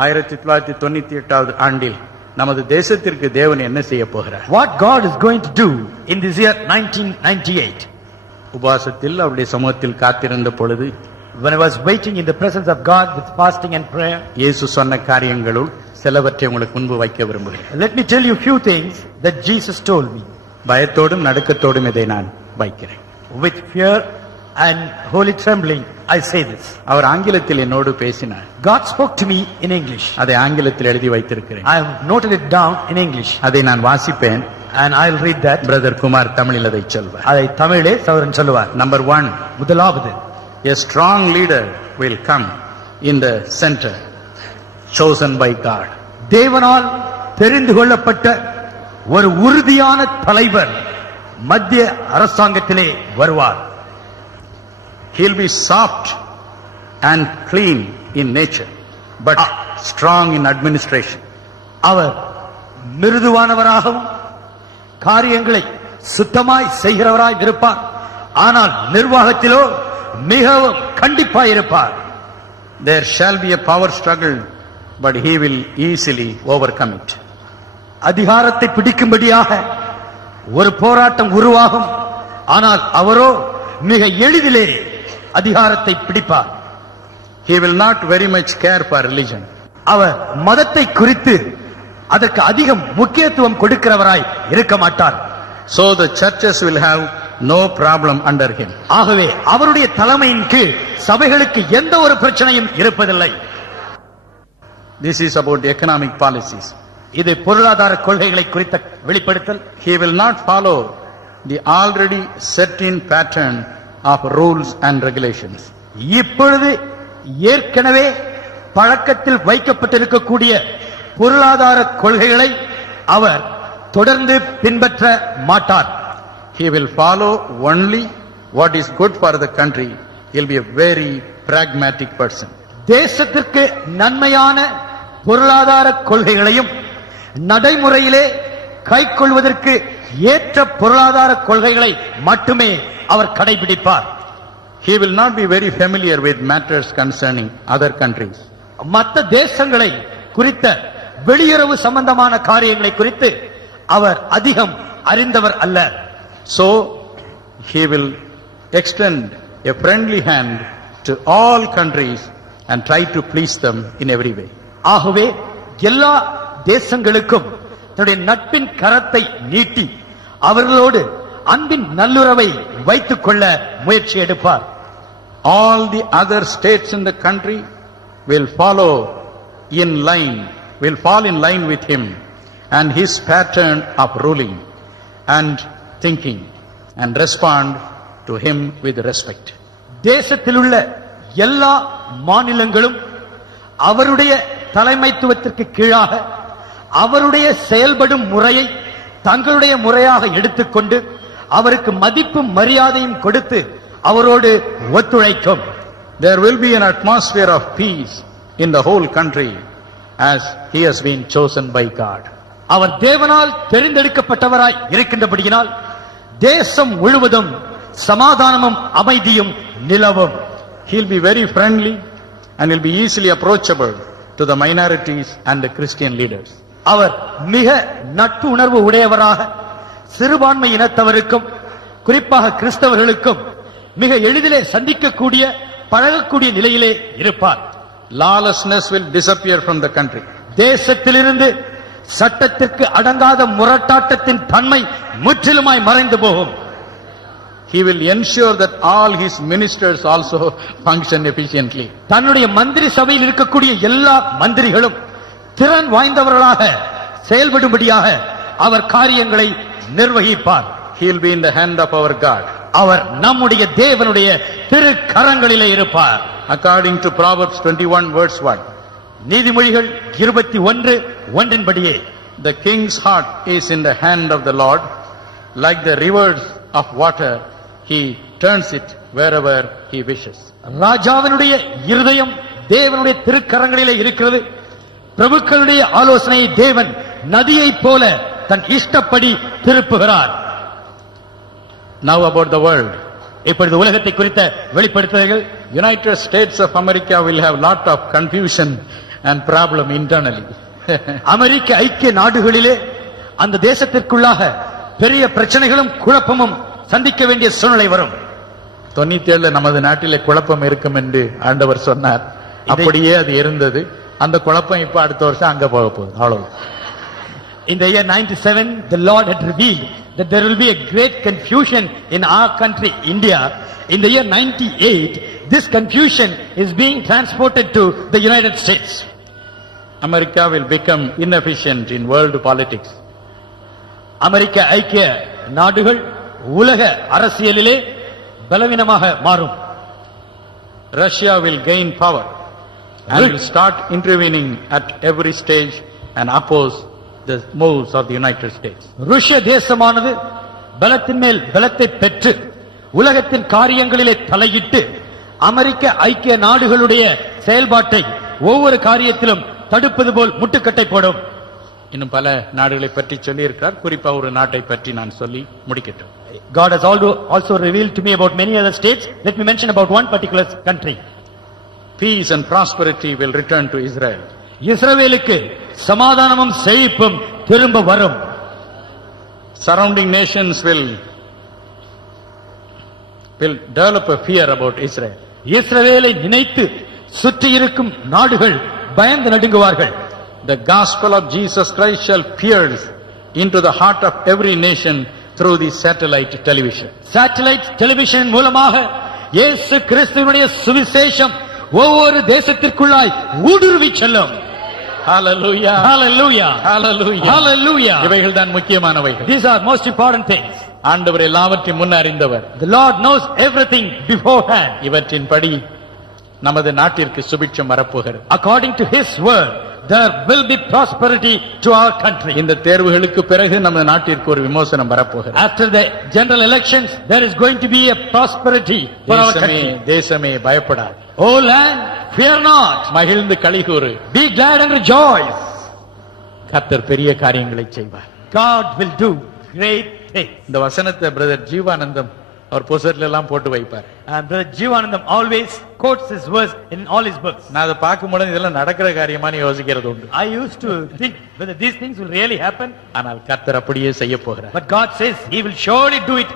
1998 ஆண்டில் நமது தேசத்திற்கு தேவன் என்ன செய்ய போகிறார்? What God is going to do in this year 1998. உபவாசத்தில் அவருடைய சமூகத்தில் காத்திருந்த பொழுது, when I was waiting in the presence of God with fasting and prayer, இயேசு சொன்ன காரியங்களுள் சிலவற்றை உங்களுக்கு முன்பு வைக்க விரும்புகிறேன். Let me tell you a few things that Jesus told me. பயத்தோடும் நடுக்கத்தோடும் இதை நான் வைக்கிறேன். With fear and holy trembling I say this. அவர் ஆங்கிலத்தில் என்னோடு பேசினார். God spoke to me in English. அதை ஆங்கிலத்தில் எழுதி வைத்திருக்கிறேன். I have noted it down in English. அதை நான் வாசிப்பேன். And I'll read that. Brother Kumar தமிழில் அதை சொல்வார். அதை தமிழிலே சௌரன் சொல்லுவார். Number 1, முதலாவது, a strong leader will come in the center, chosen by God. தேவனால் தெரிந்து கொள்ளப்பட்ட ஒரு உறுதியான தலைவர் மத்திய அரசாங்கத்திலே வருவார். He'll be soft and clean in nature, but strong in administration. அவர் மிருதுவானவராகவும் காரியங்களை சுத்தமாய் செய்கிறவராய் இருப்பார். ஆனால் நிர்வாகத்திலோ மிகவும் கண்டிப்பாய் இருப்பார். There shall be a power struggle, but he will easily overcome it. அதிகாரத்தை பிடிக்கும்படியாக ஒரு போராட்டம் உருவாகும். ஆனால் அவரோ மிக எளிதிலே அதிகாரத்தை பிடிப்பார். He will not very much care for religion. அவர் மதத்தை குறித்து அதற்கு அதிகம் முக்கியத்துவம் கொடுக்கிறவராய் இருக்க மாட்டார். So the churches will have no problem under him. ஆகவே அவருடைய தலைமையின் கீழ் சபைகளுக்கு எந்த ஒரு பிரச்சனையும் இருப்பதில்லை. This is about economic policies. இது பொருளாதார கொள்கைகளை குறித்த வெளிப்படுத்தல். He will not follow the already set in pattern of rules and regulations. இப்பொழுது ஏற்கனவே பழக்கத்தில் வைக்கப்பட்டிருக்கக்கூடிய பொருளாதார கொள்கைகளை அவர் தொடர்ந்து பின்பற்ற மாட்டார். He will follow only what is good for the country. He'll be a very pragmatic person. தேசத்திற்கு நன்மையான பொருளாதார கொள்கைகளையும் நடைமுறையிலே கைக்கொள்வதற்கு ஏற்ற பொருளாதார கொள்கைகளை மட்டுமே அவர் கடைபிடிப்பார். He will not be very familiar with matters concerning other countries. மற்ற தேசங்களை குறித்த வெளியுறவு சம்பந்தமான காரியங்களை குறித்து அவர் அதிகம் அறிந்தவர் அல்ல. So he will extend a friendly hand to all countries and try to please them in every way. ஆகவே எல்லா தேசங்களுக்கும் தன்னுடைய நட்பின் கரத்தை நீட்டி அவர்களோடு அன்பின் நல்லுறவை வைத்துக் கொள்ள முயற்சி எடுப்பார். All the other states in the country will fall in line with him and his pattern of ruling and thinking and respond to him with respect. தேசத்தில் உள்ள எல்லா மாநிலங்களும் அவருடைய தலைமைத்துவத்திற்கு கீழாக அவருடைய செயல்படும் முறையை தங்களுடைய முறையாக எடுத்துக்கொண்டு அவருக்கு மதிப்பும் மரியாதையும் கொடுத்து அவரோடு ஒத்துழைக்கும். There will be an atmosphere of peace in the whole country as he has been chosen by God. அவர் தேவனால் தெரிந்தெடுக்கப்பட்டவராய் இருக்கின்றபடியினால் தேசம் முழுவதும் சமாதானமும் அமைதியும் நிலவும். He'll be very friendly and will be easily approachable to the minorities and the Christian leaders. அவர் மிக நட்பு உணர்வு உடையவராக சிறுபான்மை இனத்தவருக்கும் குறிப்பாக கிறிஸ்தவர்களுக்கும் மிக எளிதிலே சந்திக்கக்கூடிய பழகக்கூடிய நிலையிலே இருப்பார். Lawlessness will disappear from the country. தேசத்திலிருந்து சட்டத்திற்கு அடங்காத முரட்டாட்டத்தின் தன்மை முற்றிலுமாய் மறைந்து போகும். He will ensure that all his ministers also function efficiently. தன்னுடைய மந்திரி சபையில் இருக்கக்கூடிய எல்லா மந்திரிகளும் திறன் வாய்ந்தவர்களாக செயல்படும்படியாக அவர் காரியங்களை நிர்வகிப்பார். He will be in the hand of our God. அவர் நம்முடைய தேவனுடைய திரு கரங்களிலே இருப்பார். According to Proverbs 21 verse 1. நீதிமொழிகள் 21:1 படியே, The king's heart is in the hand of the Lord, like the rivers of water, he turns it wherever he wishes. ராஜாவினுடைய இருதயம் தேவனுடைய திருக்கரங்களிலே இருக்கிறது. பிரபுக்களுடைய ஆலோசனையை தேவன் நதியைப் போல தன் இஷ்டப்படி திருப்புகிறார். Now about the world. இப்பொழுது உலகத்தை குறித்த வெளிப்படுத்துதல்கள். United States of America will have lot of confusion and problem internally. அமெரிக்க ஐக்கிய நாடுகளிலே அந்த தேசத்திற்குள்ளாக பெரிய பிரச்சனைகளும் குழப்பமும் சந்திக்க வேண்டிய சூழ்நிலை வரும். 97 நமது நாட்டிலே குழப்பம் இருக்கும் என்று ஆண்டவர் சொன்னார். அப்படியே அது இருந்தது. அந்த குழப்பம் இப்ப அடுத்த வருஷம் அங்க போக போகுது. அவ்வளவு. In the year 97, the Lord had revealed that there will be a great confusion in our country, India. In the year 98, this confusion is being transported to the United States. America will become inefficient in world politics. அமெரிக்க ஐக்கிய நாடுகள் உலக அரசியலிலே பலவீனமாக மாறும். Russia will gain power and will start intervening at every stage and oppose the moves of the United States. ருஷ்ய தேசமானது பலத்தின் மேல் பலத்தை பெற்று உலகத்தின் காரியங்களிலே தலையிட்டு அமெரிக்க ஐக்கிய நாடுகளுடைய செயல்பாட்டை ஒவ்வொரு காரியத்திலும் தடுப்பது போல் முட்டுக்கட்டை போடும். இன்னும் பல நாடுகளை பற்றி சொல்லி இருக்கிறார். குறிப்பா ஒரு நாட்டை பற்றி நான் சொல்லி முடிக்கட்டும். God has also revealed to me about many other states. Let me mention about one particular country. Peace and prosperity will return to Israel. இஸ்ரவேலுக்கு சமாதானமும் செழிப்பும் திரும்ப வரும். Surrounding nations will develop a fear about Israel. இஸ்ரவேலை நினைத்து சுற்றி இருக்கும் நாடுகள் பயந்து நடுங்குவார்கள். The gospel of Jesus Christ shall pierce into the heart of every nation through the satellite television. Satellite television மூலமாக இயேசு கிறிஸ்துவினுடைய சுவிசேஷம் ஒவ்வொரு தேசத்திற்குள்ளாய் ஊடுருவி செல்லும். Hallelujah. Hallelujah. Hallelujah. Hallelujah. இவைகள் தான் முக்கியமானவைகள். These are most important things. ஆண்டவர் எல்லாவற்றையும் முன் அறிந்தவர். The Lord knows everything beforehand. இவற்றின்படி நமது நாட்டிற்கு சுபிட்சம் வரப்போகிறது. According to His word, there will be prosperity to our country. இந்த தேர்வுகளுக்கு பிறகு நமது நாட்டிற்கு ஒரு விமோசனம் வரப்போகிறது. After the general elections, there is going to be a prosperity for our country. தேசமே பயப்படாது. O land, fear not. மகிழ்ந்து களிகூரு. Be glad and rejoice. கர்த்தர் பெரிய காரியங்களை செய்வார். God will do great things. இந்த வசனத்தை பிரதர் ஜீவானந்தம் அவர் புத்தகத்துல எல்லாம் போட்டு வைப்பார். And Brother Jeevanandam always quotes his verse in all his books. நான் அதை பார்க்கும்போது இதெல்லாம் நடக்கிற காரியமானு யோசிக்கிறது உண்டு. I used to think whether these things will really happen. ஆனால் கர்த்தர் அப்படியே செய்ய போகிறார். But God says He will surely do it.